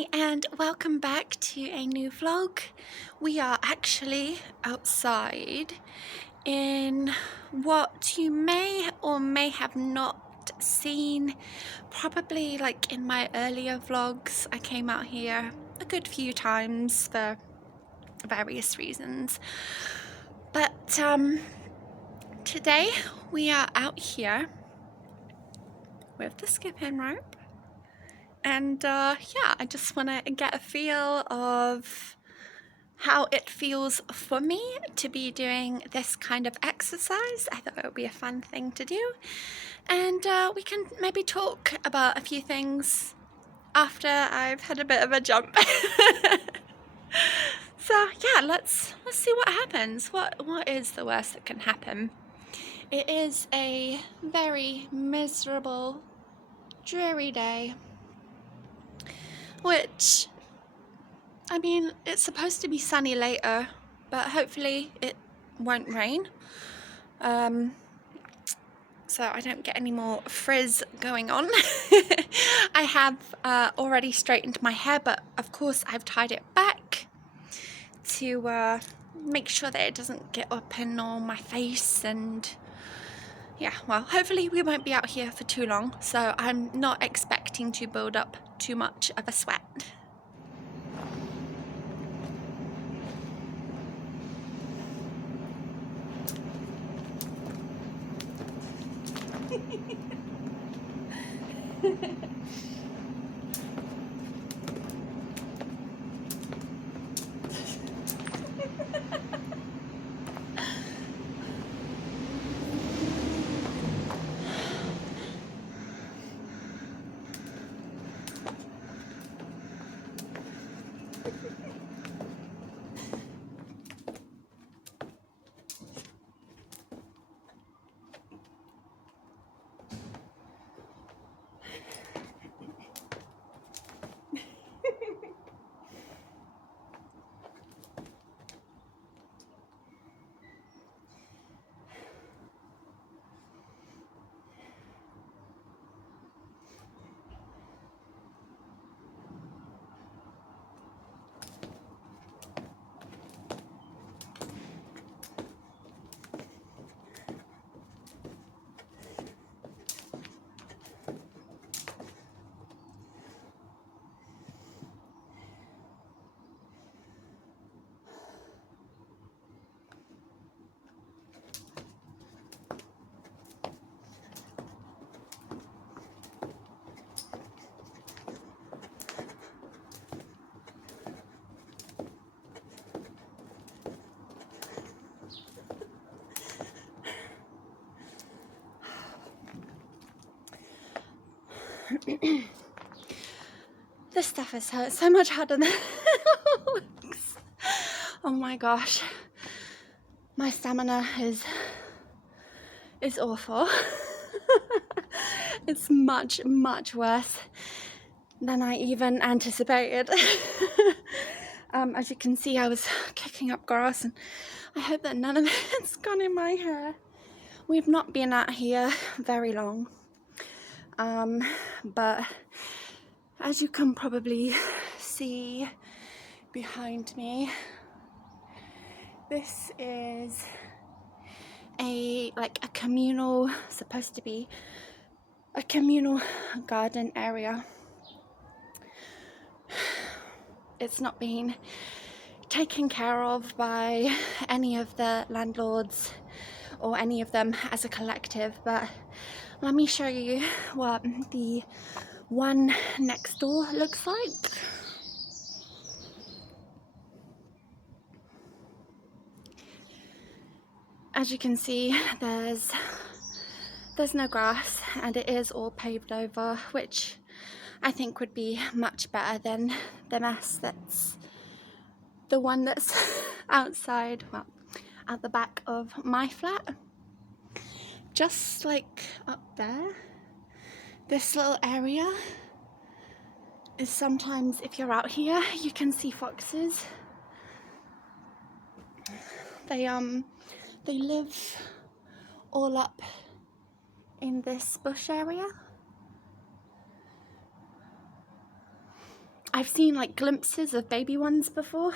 Hi and welcome back to a new vlog. We are actually outside in what you may or may have not seen. Probably like in my earlier vlogs, I came out here a good few times for various reasons. But today we are out here with the skipping rope. And yeah, I just want to get a feel of how it feels for me to be doing this kind of exercise. I thought it would be a fun thing to do. And we can maybe talk about a few things after I've had a bit of a jump. So yeah, let's see what happens. What is the worst that can happen? It is a very miserable, dreary day. Which, I mean, it's supposed to be sunny later, but hopefully it won't rain. So I don't get any more frizz going on. I have already straightened my hair, but of course I've tied it back to make sure that it doesn't get up in all my face. And yeah, well, hopefully we won't be out here for too long, so I'm not expecting to build up too much of a sweat. This stuff is so much harder than it looks. Oh my gosh, my stamina is awful. It's much worse than I even anticipated. As you can see, I was kicking up grass, and I hope that none of it's gone in my hair. We've not been out here very long, but as you can probably see behind me, this is supposed to be a communal garden area. It's not been taken care of by any of the landlords or any of them as a collective, but let me show you what the one next door looks like. As you can see, there's no grass, and it is all paved over, which I think would be much better than the mess that's the one that's outside, well, at the back of my flat. Just like up there, this little area is sometimes, if you're out here, you can see foxes. They live all up in this bush area. I've seen like glimpses of baby ones before,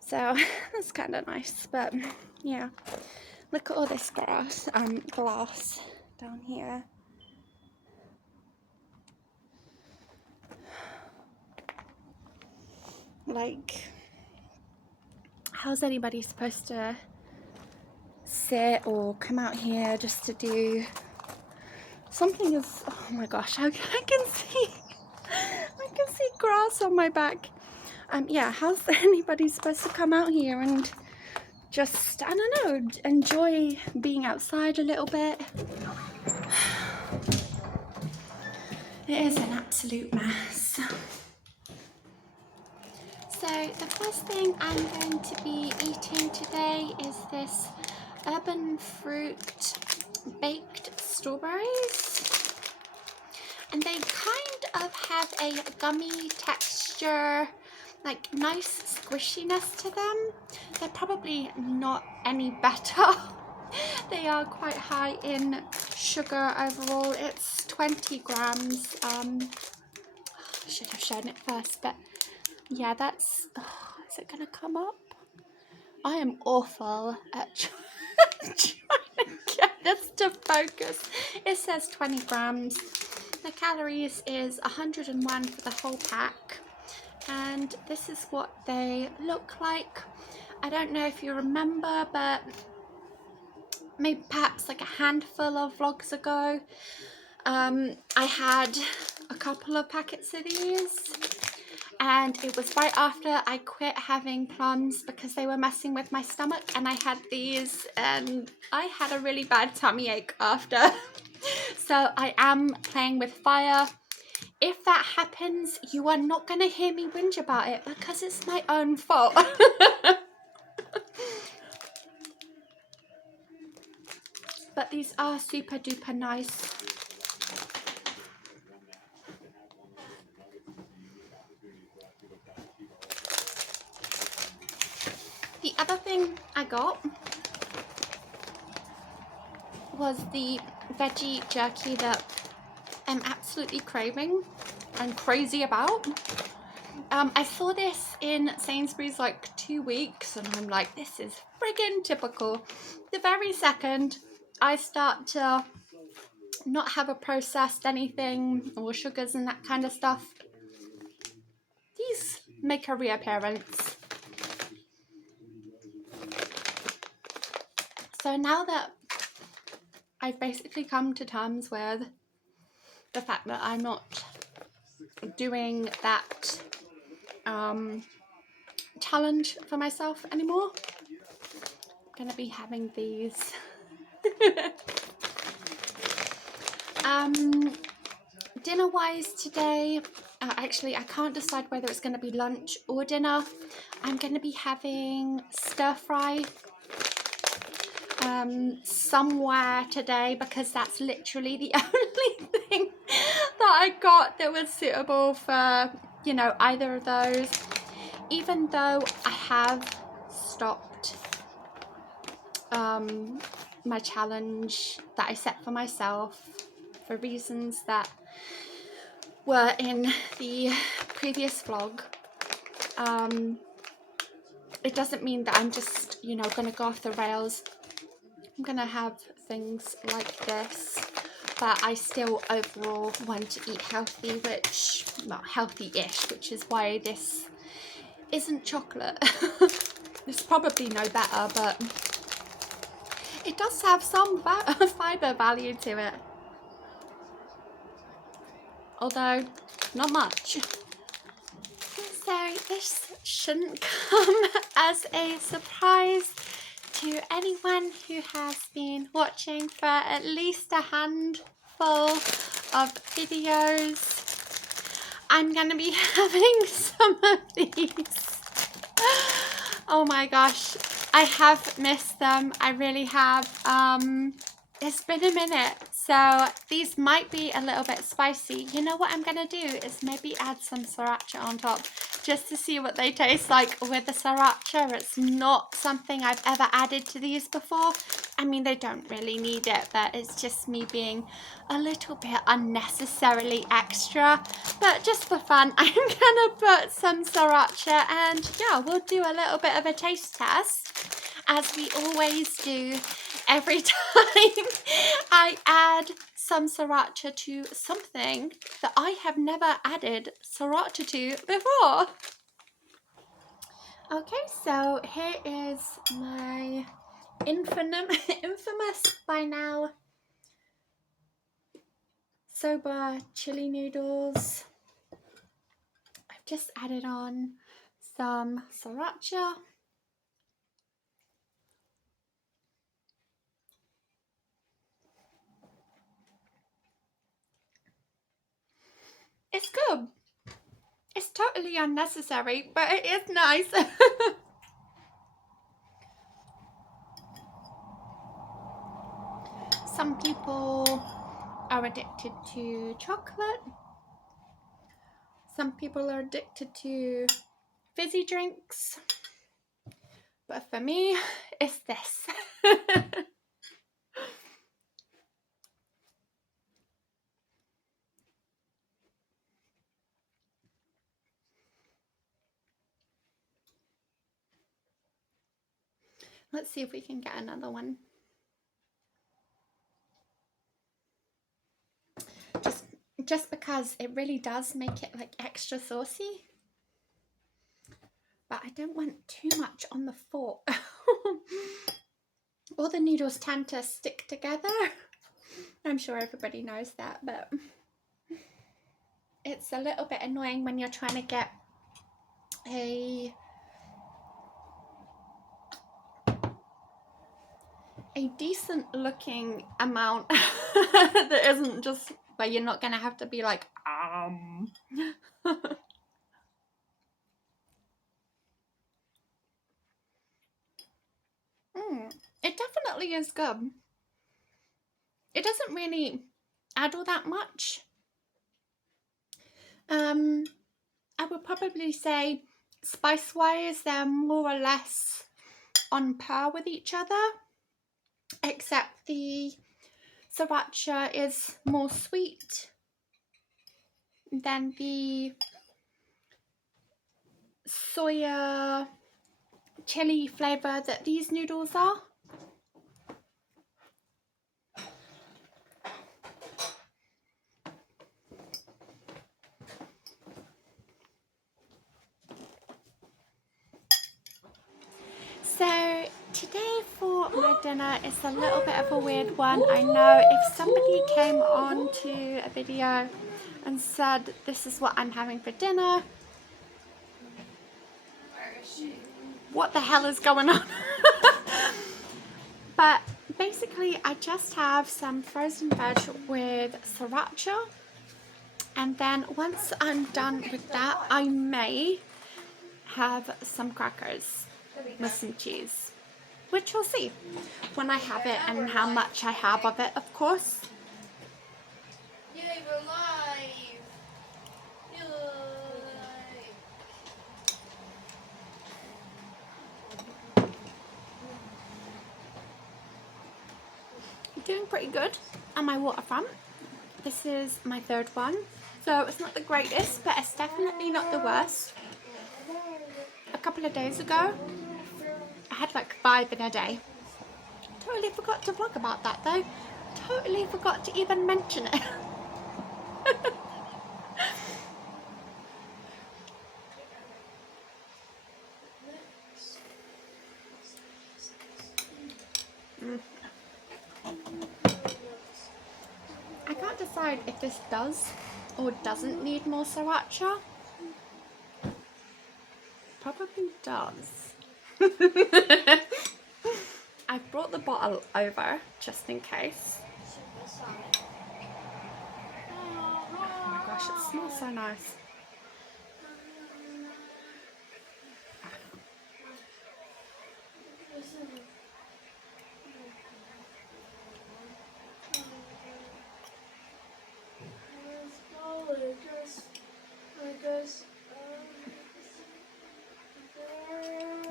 so that's kind of nice. But yeah, look at all this glass down here. Like, how's anybody supposed to sit or come out here just to do something as, oh my gosh, I can see grass on my back. Yeah, how's anybody supposed to come out here and just, I don't know, enjoy being outside a little bit? It is an absolute mess. So the first thing I'm going to be eating today is this Urban Fruit baked strawberries, and they kind of have a gummy texture, like nice squishiness to them. They're probably not any better. They are quite high in sugar overall. It's 20 grams. I should have shown it first, but yeah, that's, oh, is it gonna come up? I am awful at trying to get this to focus. It says 20 grams. The calories is 101 for the whole pack. And this is what they look like. I don't know if you remember, but maybe perhaps like a handful of vlogs ago, I had a couple of packets of these. And it was right after I quit having plums because they were messing with my stomach, and I had these and I had a really bad tummy ache after. So I am playing with fire. If that happens, you are not going to hear me whinge about it because it's my own fault. But these are super duper nice. The other thing I got was the veggie jerky that I'm absolutely craving and crazy about. I saw this in Sainsbury's like 2 weeks and I'm like, this is friggin' typical. The very second I start to not have a processed anything or sugars and that kind of stuff, these make a reappearance. So now that I've basically come to terms with the fact that I'm not doing that challenge for myself anymore, I'm gonna be having these. Dinner wise today, actually I can't decide whether it's going to be lunch or dinner. I'm going to be having stir fry somewhere today because that's literally the only thing that I got that was suitable for, you know, either of those. Even though I have stopped my challenge that I set for myself for reasons that were in the previous vlog, it doesn't mean that I'm just, you know, gonna go off the rails. I'm gonna have things like this, but I still overall want to eat healthy, which, well, healthy-ish, which is why this isn't chocolate. It's probably no better, but it does have some fibre value to it. Although, not much. So this shouldn't come as a surprise to anyone who has been watching for at least a handful of videos. I'm going to be having some of these. Oh my gosh, I have missed them. I really have. It's been a minute, so these might be a little bit spicy. You know what I'm going to do is maybe add some sriracha on top just to see what they taste like with the sriracha. It's not something I've ever added to these before, I mean, they don't really need it, but it's just me being a little bit unnecessarily extra. But just for fun, I'm gonna put some sriracha, and yeah, we'll do a little bit of a taste test, as we always do every time I add some sriracha to something that I have never added sriracha to before. Okay, so here is my infamous by now soba chili noodles. I've just added on some sriracha. It's good. It's totally unnecessary, but it is nice. Some people are addicted to chocolate. Some people are addicted to fizzy drinks. But for me, it's this. Let's see if we can get another one. Just because it really does make it like extra saucy. But I don't want too much on the fork. All the noodles tend to stick together. I'm sure everybody knows that, but it's a little bit annoying when you're trying to get a decent looking amount that isn't just where you're not gonna have to be like It definitely is good. It doesn't really add all that much. I would probably say spice wise they're more or less on par with each other, except the sriracha is more sweet than the soya chili flavour that these noodles are. So today for my dinner is a little bit of a weird one. I know if somebody came on to a video and said this is what I'm having for dinner, what the hell is going on? But basically I just have some frozen veg with sriracha, and then once I'm done with that I may have some crackers with some cheese, which we'll see when I have it and how much I have of it, of course. Yay, we're live! Yay! Doing pretty good on my waterfront. This is my third one, so it's not the greatest, but it's definitely not the worst. A couple of days ago I had like 5 in a day. Totally forgot to vlog about that though. Totally forgot to even mention it. I can't decide if this does or doesn't need more sriracha. Probably does. I brought the bottle over just in case. Oh my gosh, it smells so nice.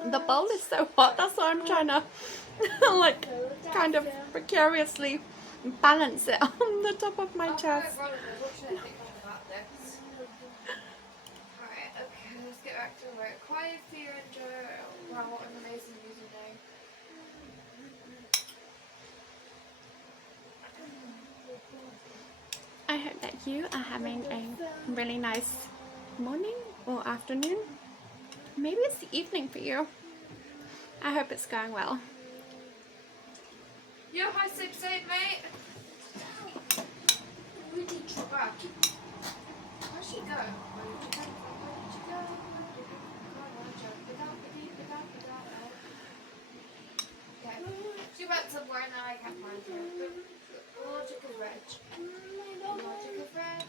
The bowl is so hot, that's why I'm trying to like kind of precariously balance it on the top of my chest. Alright, okay, let's get back to work. Quiet fear and joy. Wow, what an amazing username. I hope that you are having a really nice morning or afternoon. Maybe it's the evening for you. I hope it's going well. Yo, hi, Sip, mate. Where did you go? Where'd she go? Okay. She went somewhere and I can't find her. Logic is reg. Logic is reg.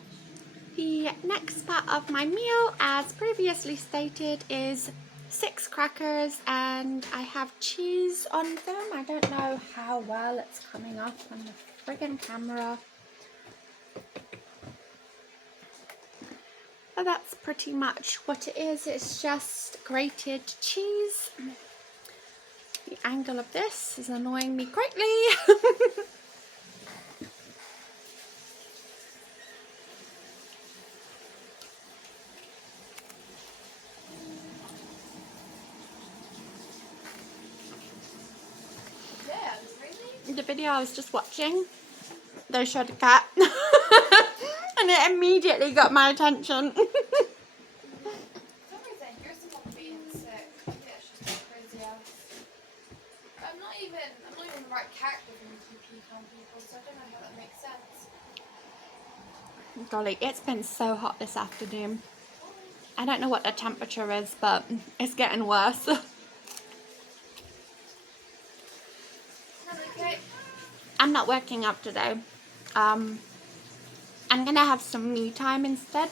The next part of my meal, as previously stated, is 6 crackers, and I have cheese on them. I don't know how well it's coming off on the friggin' camera, but that's pretty much what it is. It's just grated cheese. The angle of this is annoying me greatly. The video I was just watching, they showed a cat and it immediately got my attention. I'm not even the right character for me to keep on people, so I don't know how that makes sense. Golly, it's been so hot this afternoon. I don't know what the temperature is, but it's getting worse. Okay. I'm not working out today. I'm gonna have some me time instead.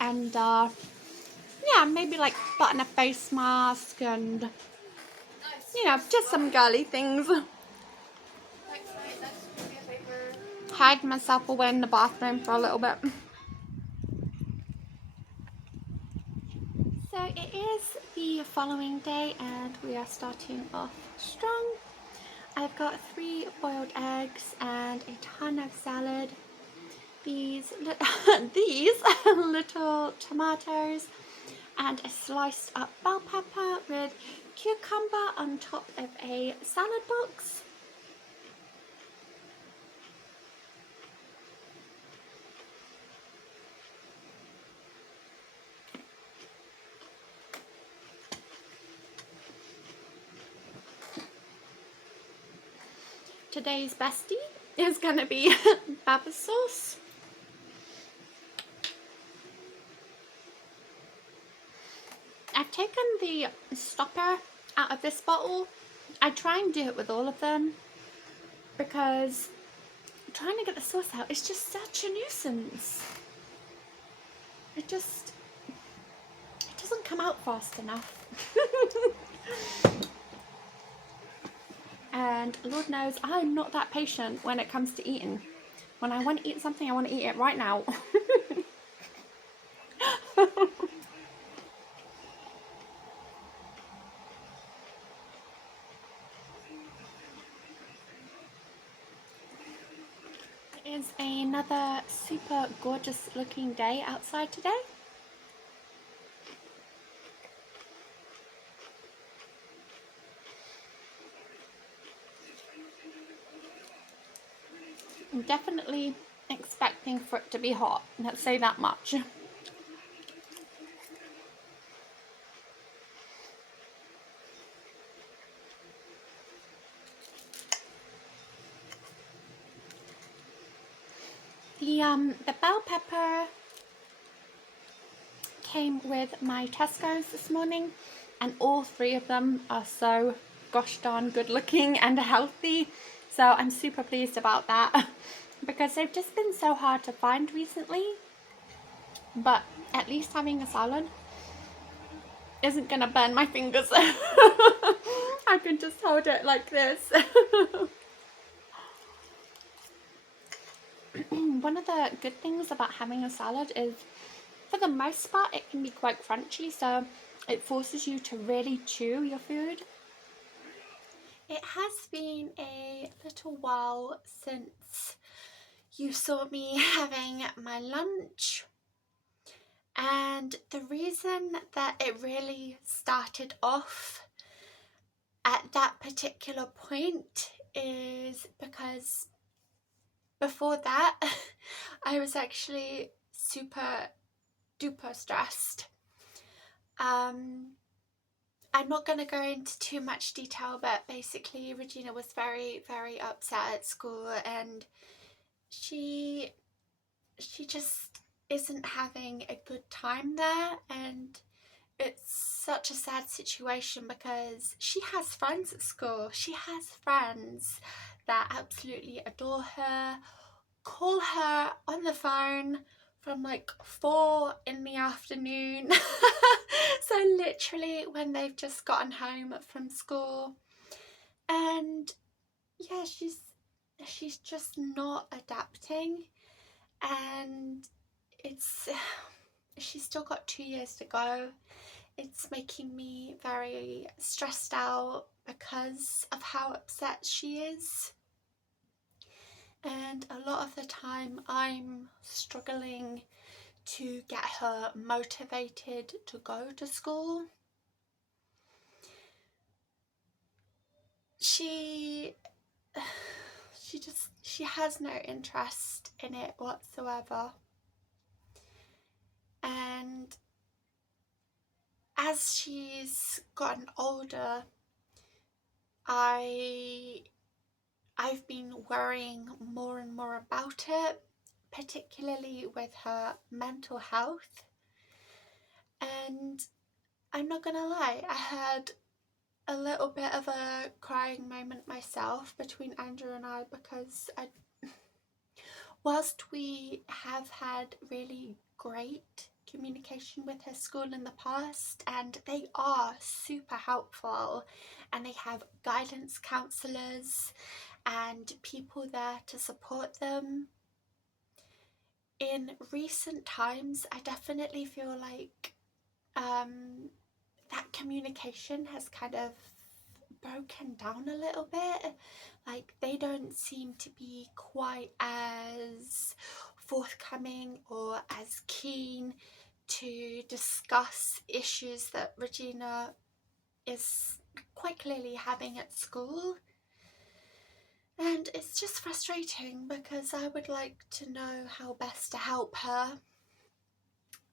And yeah, maybe like button a face mask and Nice. you know, just some girly things. Thanks, mate. Nice to do me a favor. Hide myself away in the bathroom for a little bit. So it is the following day and we are starting off strong. I've got 3 boiled eggs and a ton of salad. These little tomatoes and a sliced up bell pepper with cucumber on top of a salad box. Today's bestie is going to be baba sauce. I've taken the stopper out of this bottle. I try and do it with all of them because trying to get the sauce out is just such a nuisance. It doesn't come out fast enough. And Lord knows I'm not that patient when it comes to eating. When I want to eat something, I want to eat it right now. It is another super gorgeous looking day outside today. I'm definitely expecting for it to be hot, let's say that much. The bell pepper came with my Tesco's this morning, and all 3 of them are so gosh darn good looking and healthy, so I'm super pleased about that because they've just been so hard to find recently, but at least having a salad isn't gonna burn my fingers. I can just hold it like this. One of the good things about having a salad is, for the most part, it can be quite crunchy, so It forces you to really chew your food. It has been a little while since you saw me having my lunch, and the reason that it really started off at that particular point is because before that I was actually super duper stressed. I'm not going to go into too much detail, but basically Regina was very, very upset at school, and she just isn't having a good time there, and it's such a sad situation because she has friends at school. She has friends that absolutely adore her, call her on the phone from like 4 in the afternoon. So literally when they've just gotten home from school. And yeah, she's just not adapting, and it's she's still got 2 years to go. It's making me very stressed out because of how upset she is. And a lot of the time I'm struggling to get her motivated to go to school. She she has no interest in it whatsoever. And as she's gotten older, I've been worrying more and more about it, particularly with her mental health. And I'm not gonna lie, I had a little bit of a crying moment myself between Andrew and I, because whilst we have had really great communication with her school in the past, and they are super helpful, and they have guidance counsellors and people there to support them, in recent times I definitely feel like that communication has kind of broken down a little bit. Like, they don't seem to be quite as forthcoming or as keen to discuss issues that Regina is quite clearly having at school. And it's just frustrating because I would like to know how best to help her.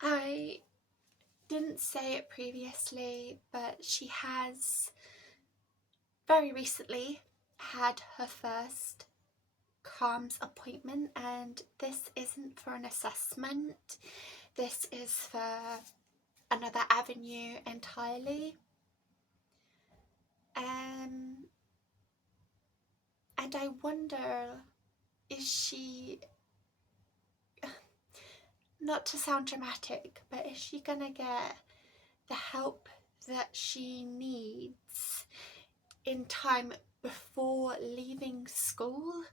I didn't say it previously, but she has very recently had her first CALMS appointment, and this isn't for an assessment, this is for another avenue entirely. And I wonder, is she, not to sound dramatic, but is she gonna get the help that she needs in time before leaving school?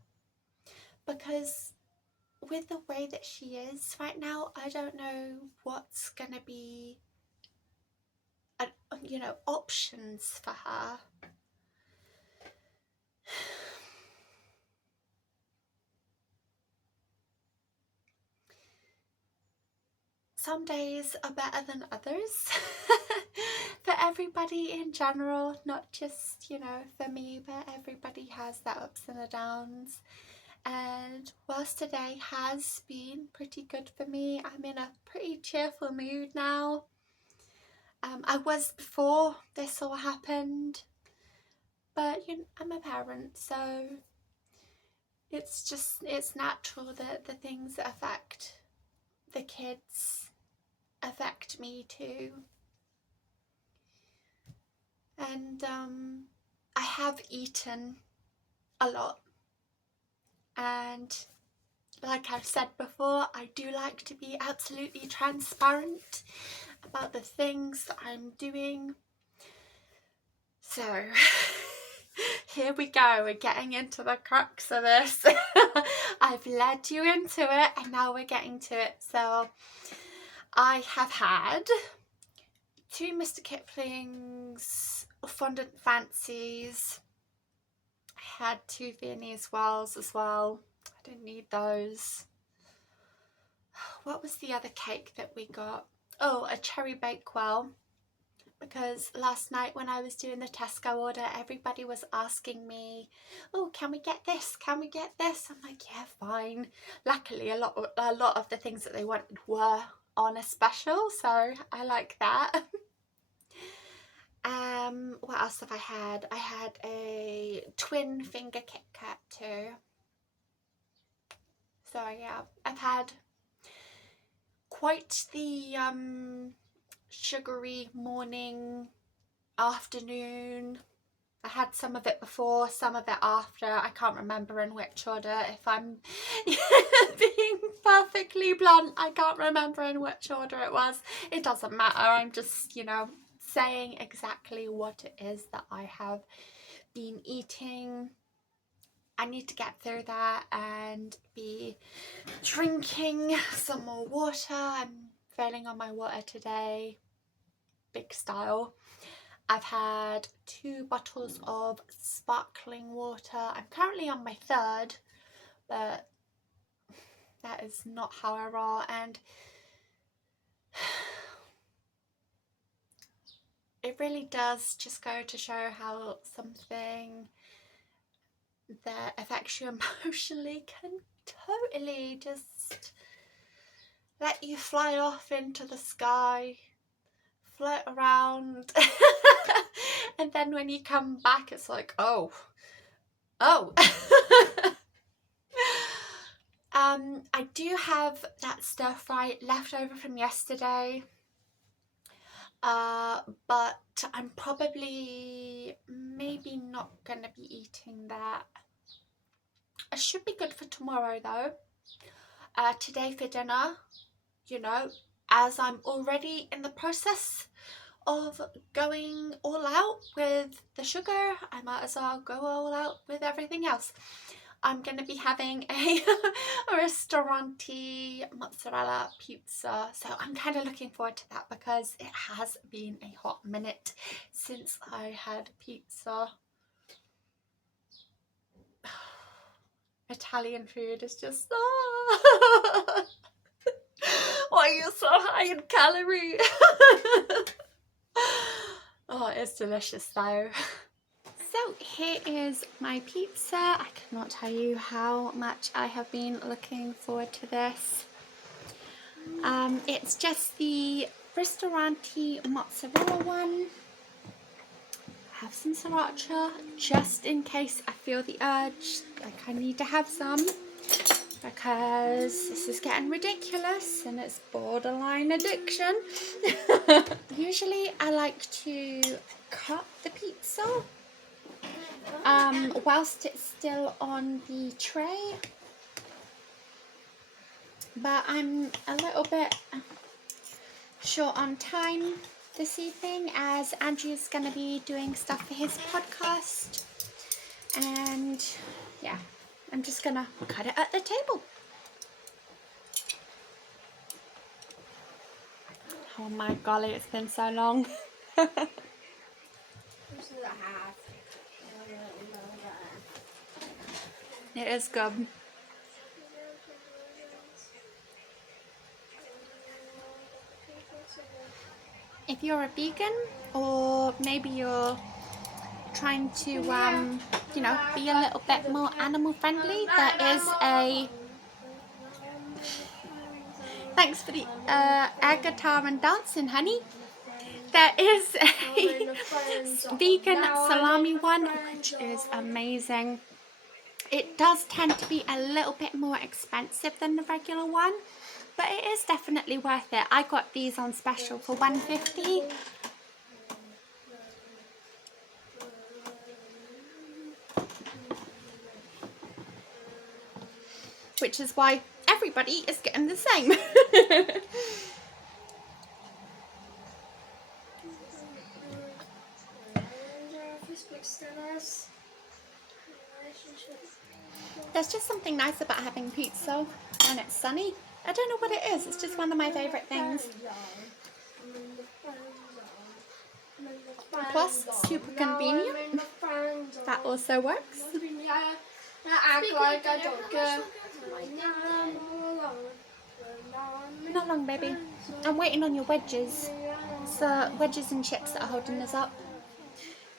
Because with the way that she is right now, I don't know what's gonna be, options for her. Some days are better than others for everybody in general, not just, for me, but everybody has their ups and their downs. And whilst today has been pretty good for me, I'm in a pretty cheerful mood now. I was before this all happened, but I'm a parent, so it's natural that the things that affect the kids affect me too. And I have eaten a lot, and like I've said before, I do like to be absolutely transparent about the things that I'm doing. So here we go, we're getting into the crux of this. I've led you into it, and now we're getting to it. So I have had 2 Mr. Kipling's Fondant Fancies. I had 2 Viennese Wells as well. I didn't need those. What was the other cake that we got? Oh, a cherry bakewell. Because last night when I was doing the Tesco order, everybody was asking me, oh, can we get this? Can we get this? I'm like, yeah, fine. Luckily, a lot of the things that they wanted were on a special, so I like that. What else have I had? I had a twin finger Kit Kat too. So yeah, I've had quite the sugary morning, afternoon. I had some of it before, some of it after. I can't remember in which order. If I'm being perfectly blunt, I can't remember in which order it was. It doesn't matter. I'm just, you know, saying exactly what it is that I have been eating. I need to get through that and be drinking some more water. I'm failing on my water today, big style. I've had 2 bottles of sparkling water. I'm currently on my 3rd, but that is not how I roll. And it really does just go to show how something that affects you emotionally can totally just let you fly off into the sky, float around, and then when you come back it's like, oh. I do have that stir fry left over from yesterday, but I'm probably maybe not gonna be eating that. It should be good for tomorrow though. Today for dinner, you know, as I'm already in the process of going all out with the sugar, I might as well go all out with everything else. I'm going to be having a ristorante mozzarella pizza, so I'm kind of looking forward to that because it has been a hot minute since I had pizza. Italian food is just why are you so high in calorie? Oh, it's delicious though. So here is my pizza. I cannot tell you how much I have been looking forward to this. It's just the ristorante mozzarella one. I have some sriracha just in case I feel the urge, like I need to have some, because this is getting ridiculous and it's borderline addiction. Usually I like to cut the pizza whilst it's still on the tray, but I'm a little bit short on time this evening as Andrew's going to be doing stuff for his podcast, and yeah, I'm just going to cut it at the table. Oh my golly, it's been so long. It is good. If you're a vegan, or maybe you're trying to, you know, be a little bit more animal friendly, there is a... Thanks for the air guitar and dancing, honey. There is a vegan salami one, which is amazing. It does tend to be a little bit more expensive than the regular one, but it is definitely worth it. I got these on special for $1.50. Which is why everybody is getting the same. There's just something nice about having pizza when it's sunny. I don't know what it is, it's just one of my favourite things. Plus, super convenient. That also works. Act like I don't care. Not long, baby. I'm waiting on your wedges. It's the wedges and chips that are holding us up.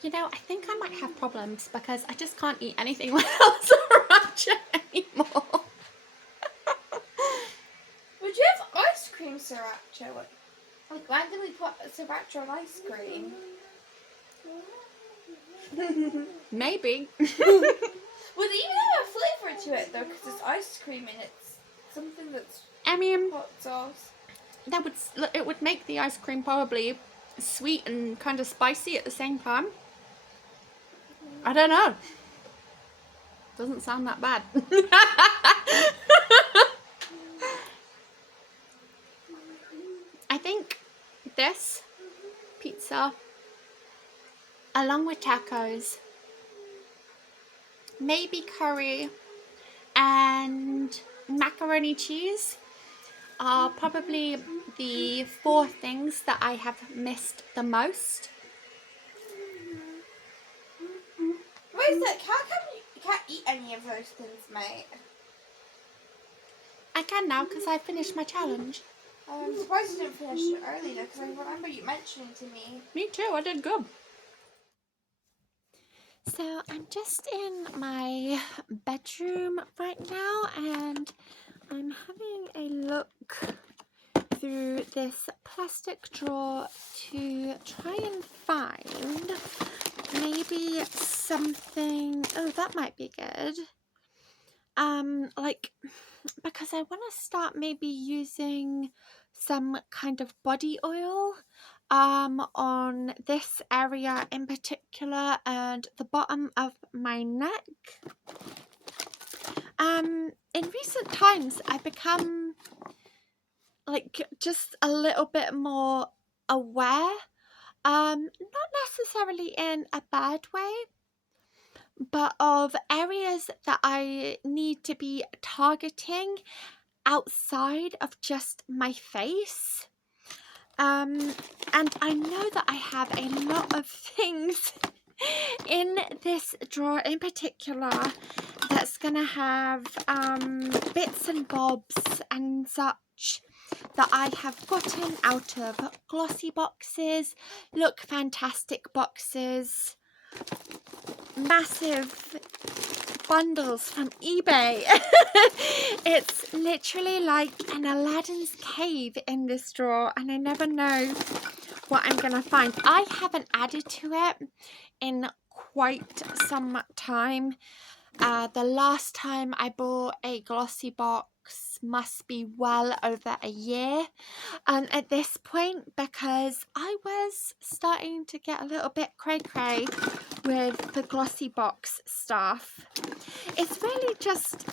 You know, I think I might have problems because I just can't eat anything without sriracha anymore. Would you have ice cream sriracha? Like, why did we put sriracha on ice cream? Maybe. Would it even have a flavour to it though? Because it's ice cream and it's something that's I mean, hot sauce. it would make the ice cream probably sweet and kind of spicy at the same time. I don't know. Doesn't sound that bad. I think this pizza, along with tacos, maybe curry, and macaroni cheese, are probably the 4 things that I have missed the most. Wait a sec, how come you can't eat any of those things, mate? I can now because I finished my challenge. I'm surprised you didn't finish it early though, because I remember you mentioning to me. Me too, I did good. So I'm just in my bedroom right now and I'm having a look through this plastic drawer to try and find maybe something. Oh, that might be good. Like, because I want to start maybe using some kind of body oil on this area in particular and the bottom of my neck. In recent times I've become like just a little bit more aware, not necessarily in a bad way, but of areas that I need to be targeting outside of just my face. And I know that I have a lot of things in this drawer in particular that's gonna have bits and bobs and such that I have gotten out of glossy boxes, look fantastic boxes, massive bundles from eBay. It's literally like an Aladdin's cave in this drawer and I never know what I'm gonna find. I haven't added to it in quite some time. The last time I bought a glossy box must be well over a year at this point, because I was starting to get a little bit cray-cray with the glossy box stuff. It's really just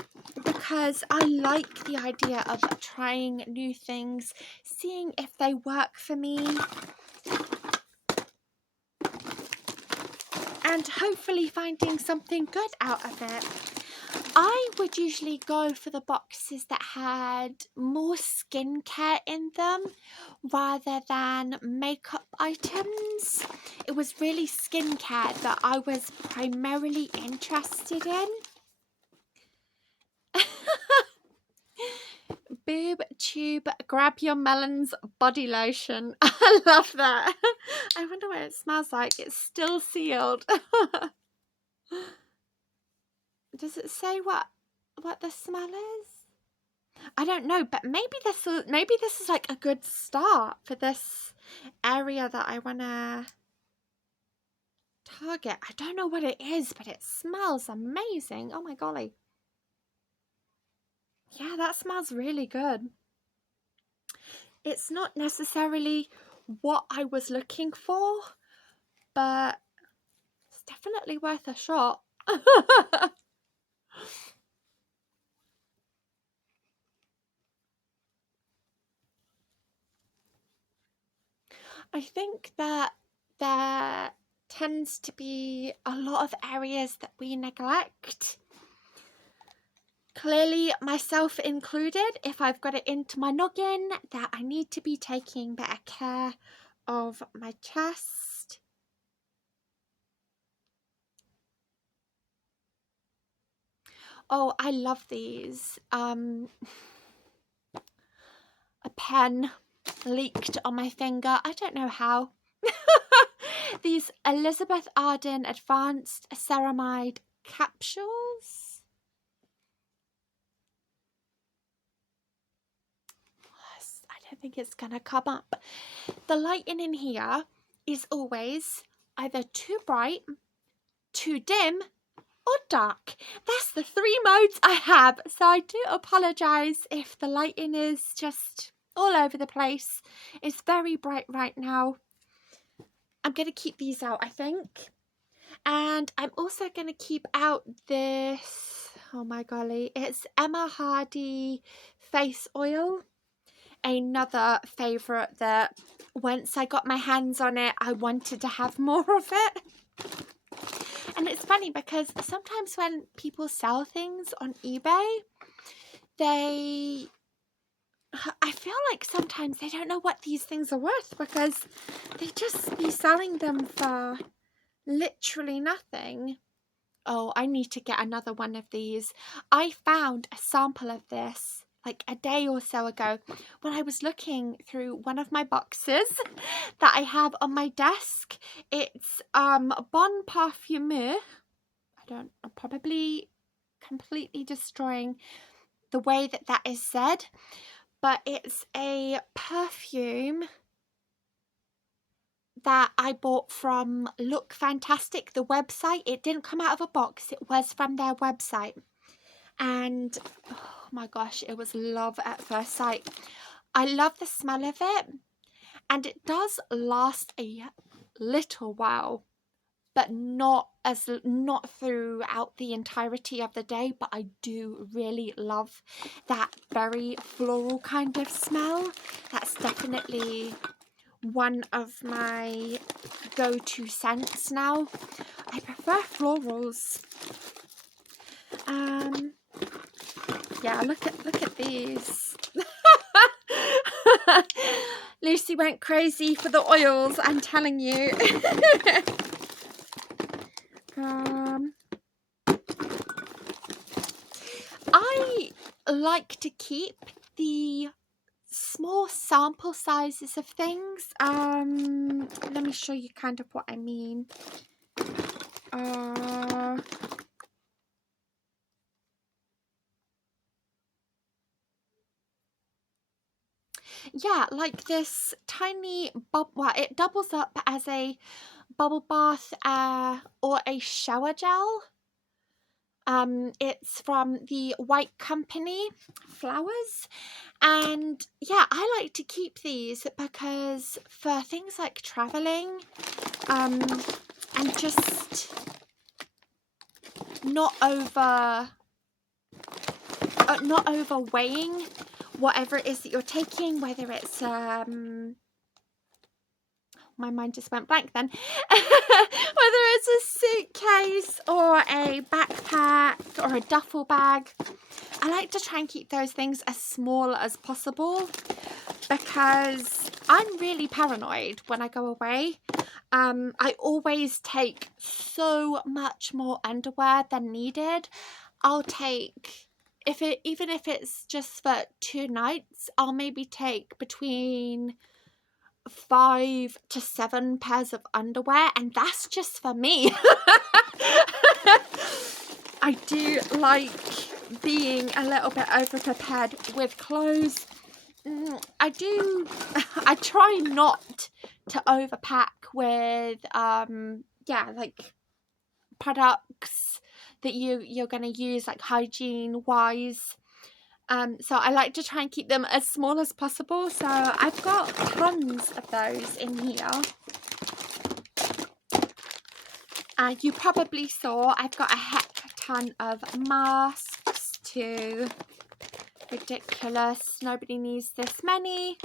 because I like the idea of trying new things, seeing if they work for me, and hopefully finding something good out of it. I would usually go for the boxes that had more skincare in them rather than makeup items. It was really skincare that I was primarily interested in. Boob tube grab your melons body lotion. I love that. I wonder what it smells like. It's still sealed. Does it say what the smell is? I don't know, but maybe this is like a good start for this area that I want to target. I don't know what it is, but it smells amazing. Oh my golly. Yeah, that smells really good. It's not necessarily what I was looking for, but it's definitely worth a shot. I think that there tends to be a lot of areas that we neglect. Clearly, myself included, if I've got it into my noggin that I need to be taking better care of my chest, Oh, I love these. A pen leaked on my finger. I don't know how. These Elizabeth Arden Advanced Ceramide capsules. I don't think it's gonna come up. The lighting in here is always either too bright, too dim, or dark. That's the 3 modes I have. So I do apologise if the lighting is just all over the place. It's very bright right now. I'm going to keep these out, I think. And I'm also going to keep out this, oh my golly, it's Emma Hardy face oil. Another favourite that once I got my hands on it, I wanted to have more of it. And it's funny because sometimes when people sell things on eBay, I feel like sometimes they don't know what these things are worth because they just be selling them for literally nothing. Oh, I need to get another one of these. I found a sample of this like a day or so ago when I was looking through one of my boxes that I have on my desk. It's Bon Parfumeur. I'm probably completely destroying the way that is said, but it's a perfume that I bought from Look Fantastic, the website. It didn't come out of a box, it was from their website. And oh my gosh, it was love at first sight. I love the smell of it, and it does last a little while, but not throughout the entirety of the day. But I do really love that very floral kind of smell. That's definitely one of my go-to scents now. I prefer florals. Yeah, look at these. Lucy went crazy for the oils, I'm telling you. I like to keep the small sample sizes of things. Let me show you kind of what I mean. Yeah, like this tiny well, it doubles up as a bubble bath or a shower gel. It's from the White Company Flowers, and yeah, I like to keep these because for things like traveling, and just not overweighing whatever it is that you're taking, whether it's my mind just went blank then. Whether it's a suitcase or a backpack or a duffel bag, I like to try and keep those things as small as possible because I'm really paranoid when I go away. I always take so much more underwear than needed. I'll take, even if it's just for 2 nights, I'll maybe take between 5 to 7 pairs of underwear, and that's just for me. I do like being a little bit over prepared with clothes. I try not to overpack with yeah, like products that you're going to use, like hygiene wise. So I like to try and keep them as small as possible. So I've got tons of those in here. You probably saw I've got a heck ton of masks too. Ridiculous. Nobody needs this many.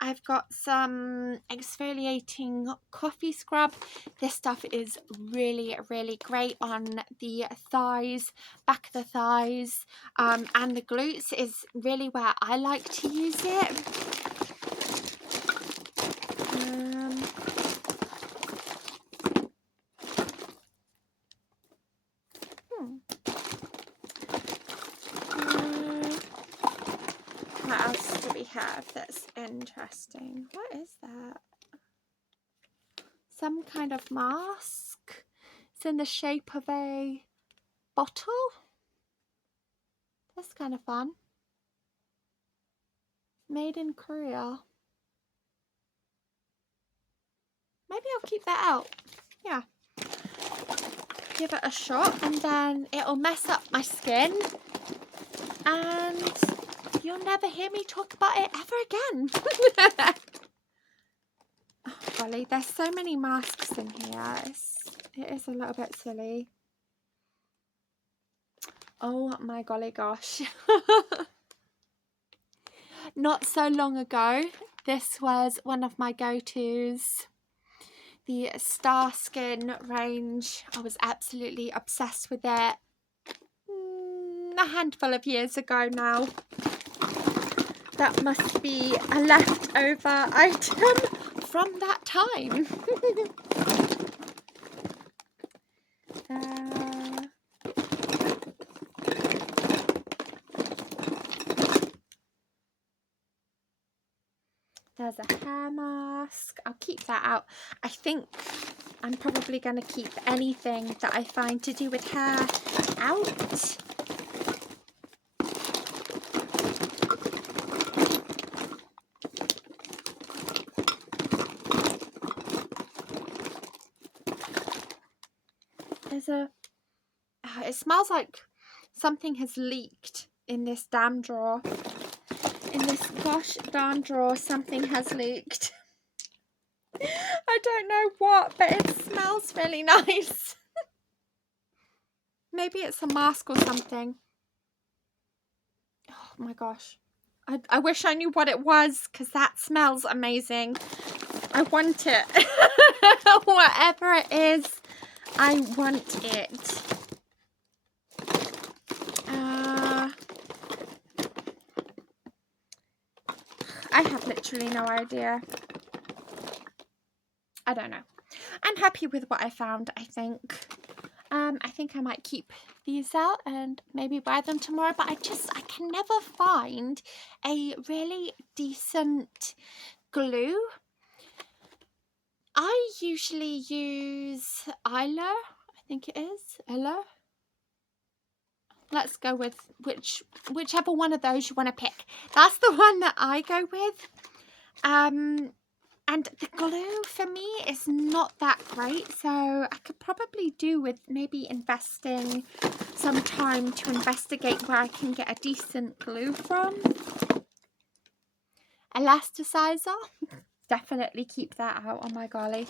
I've got some exfoliating coffee scrub. This stuff is really, really great on the thighs, back of the thighs, and the glutes is really where I like to use it. interesting. What is that? Some kind of mask. It's in the shape of a bottle. That's kind of fun. Made in Korea. Maybe I'll keep that out. Yeah. Give it a shot and then it'll mess up my skin. And you'll never hear me talk about it ever again. Oh, golly, there's so many masks in here. It is a little bit silly. Oh my golly gosh. Not so long ago, this was one of my go-tos. The Star Skin range. I was absolutely obsessed with it. A handful of years ago now. That must be a leftover item from that time. There's a hair mask. I'll keep that out. I think I'm probably going to keep anything that I find to do with hair out. There's a... Oh, it smells like something has leaked in this damn drawer. In this gosh darn drawer, something has leaked. I don't know what, but it smells really nice. Maybe it's a mask or something. Oh my gosh. I wish I knew what it was, because that smells amazing. I want it. Whatever it is, I want it. I have literally no idea. I don't know. I'm happy with what I found, I think. I think I might keep these out and maybe buy them tomorrow, but I can never find a really decent glue. I usually use Ella, I think it is, Ella. Let's go with whichever one of those you want to pick. That's the one that I go with. And the glue for me is not that great, so I could probably do with maybe investing some time to investigate where I can get a decent glue from. Elasticizer, definitely keep that out. Oh my golly.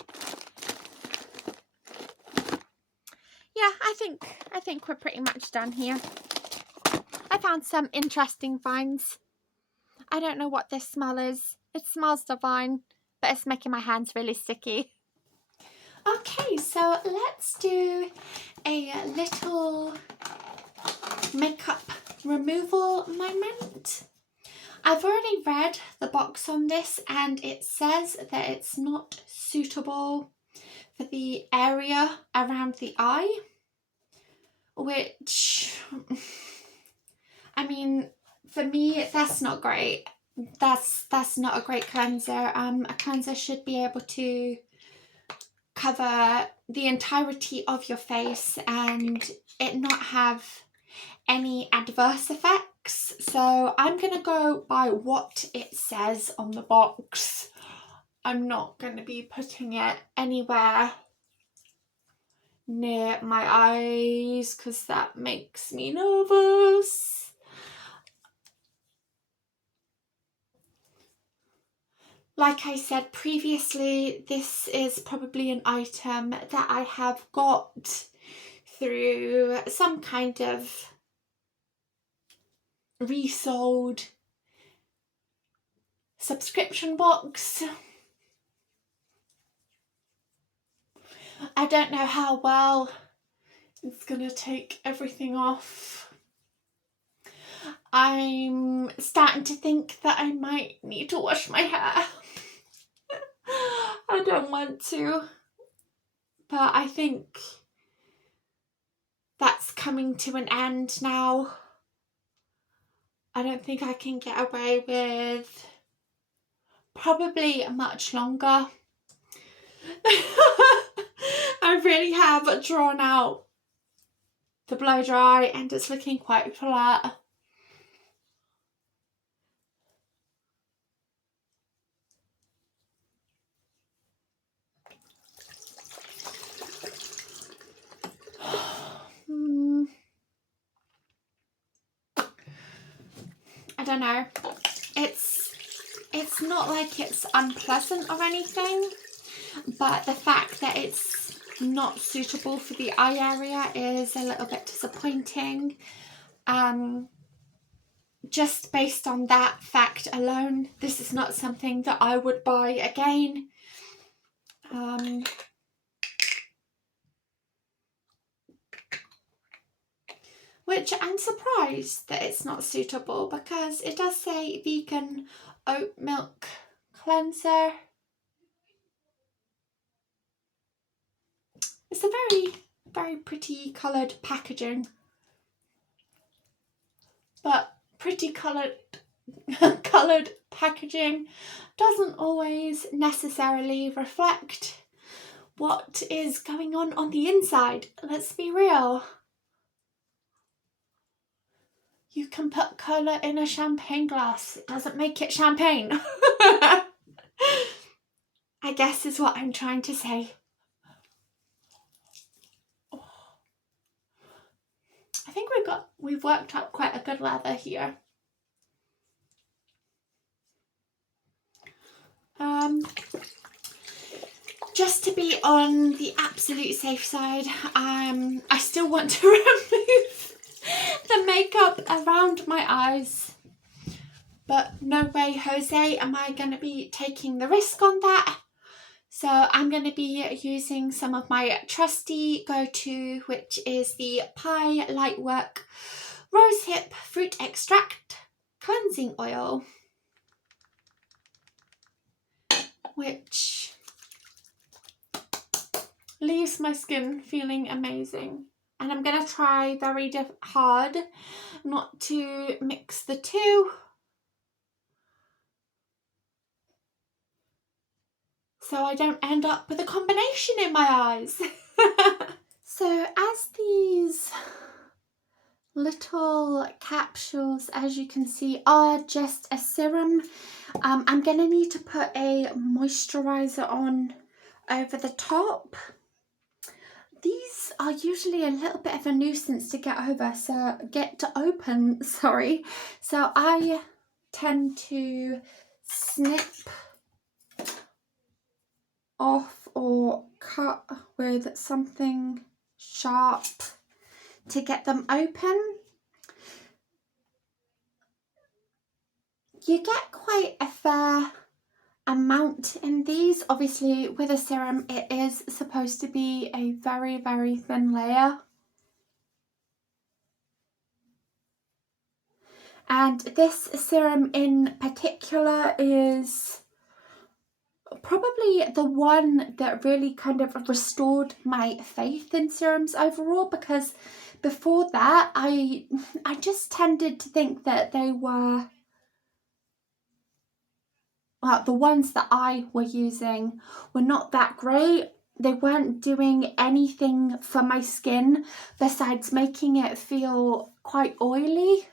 Yeah, I think we're pretty much done here. I found some interesting finds. I don't know what this smell is. It smells divine, but it's making my hands really sticky. Okay, so let's do a little makeup removal moment. I've already read the box on this and it says that it's not suitable for the area around the eye, which, I mean, for me, that's not great. That's not a great cleanser. A cleanser should be able to cover the entirety of your face and it not have any adverse effects. So I'm gonna go by what it says on the box. I'm not gonna be putting it anywhere near my eyes because that makes me nervous. Like I said previously, this is probably an item that I have got through some kind of resold subscription box. I don't know how well it's gonna take everything off. I'm starting to think that I might need to wash my hair. I don't want to, but I think that's coming to an end now. I don't think I can get away with probably much longer. I really have drawn out the blow dry and it's looking quite flat. I don't know. It's not like it's unpleasant or anything, but the fact that it's not suitable for the eye area is a little bit disappointing. Just based on that fact alone, this is not something that I would buy again. Which I'm surprised that it's not suitable, because it does say vegan oat milk cleanser. It's a very, very pretty coloured packaging, but pretty coloured packaging doesn't always necessarily reflect what is going on the inside. Let's be real. You can put cola in a champagne glass. It doesn't make it champagne. I guess is what I'm trying to say. I think we've worked up quite a good leather here. Just to be on the absolute safe side, I still want to remove the makeup around my eyes, but no way, Jose, am I going to be taking the risk on that. So I'm going to be using some of my trusty go-to, which is the Pi Lightwork Rosehip Fruit Extract Cleansing Oil, which leaves my skin feeling amazing. And I'm going to try very hard not to mix the two, so I don't end up with a combination in my eyes. So as these little capsules, as you can see, are just a serum, I'm going to need to put a moisturizer on over the top. These are usually a little bit of a nuisance to get open, sorry. So I tend to snip off or cut with something sharp to get them open. You get quite a fair amount in these. Obviously with a serum it is supposed to be a very, very thin layer, and this serum in particular is probably the one that really kind of restored my faith in serums overall, because before that I just tended to think that they were, well, the ones that I were using were not that great. They weren't doing anything for my skin besides making it feel quite oily.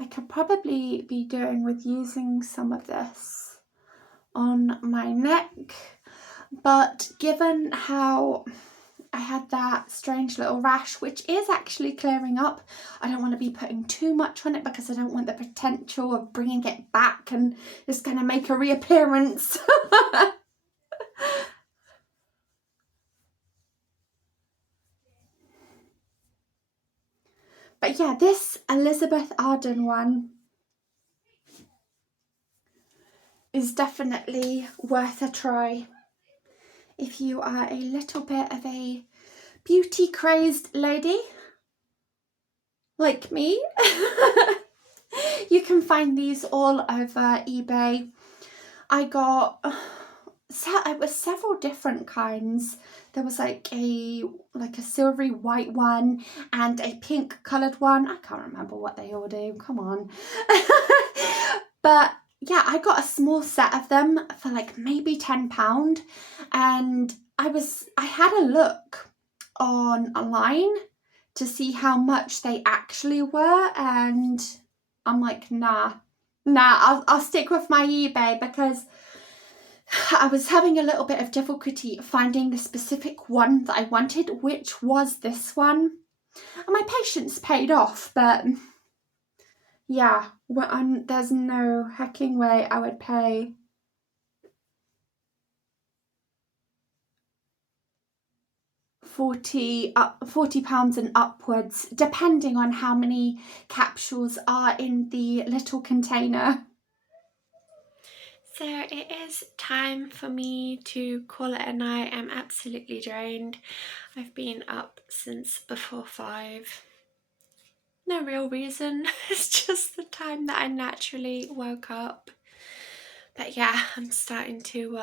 I could probably be doing with using some of this on my neck, but given how I had that strange little rash, which is actually clearing up, I don't want to be putting too much on it because I don't want the potential of bringing it back and it's going to make a reappearance. But yeah, this Elizabeth Arden one is definitely worth a try if you are a little bit of a beauty crazed lady like me. You can find these all over eBay. I got so it was several different kinds. There was like a silvery white one and a pink coloured one. I can't remember what they all do. Come on. But yeah, I got a small set of them for like maybe £10, and I had a look online to see how much they actually were, and I'm like, nah, I'll stick with my eBay, because I was having a little bit of difficulty finding the specific one that I wanted, which was this one. And my patience paid off, but yeah, there's no hecking way I would pay £40 and upwards, depending on how many capsules are in the little container. So it is time for me to call it a night. I'm absolutely drained. I've been up since before 5. No real reason, it's just the time that I naturally woke up. But yeah, I'm starting to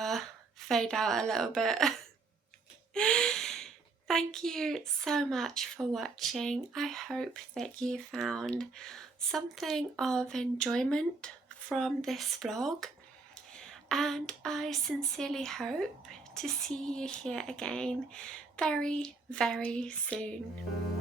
fade out a little bit. Thank you so much for watching. I hope that you found something of enjoyment from this vlog, and I sincerely hope to see you here again very, very soon.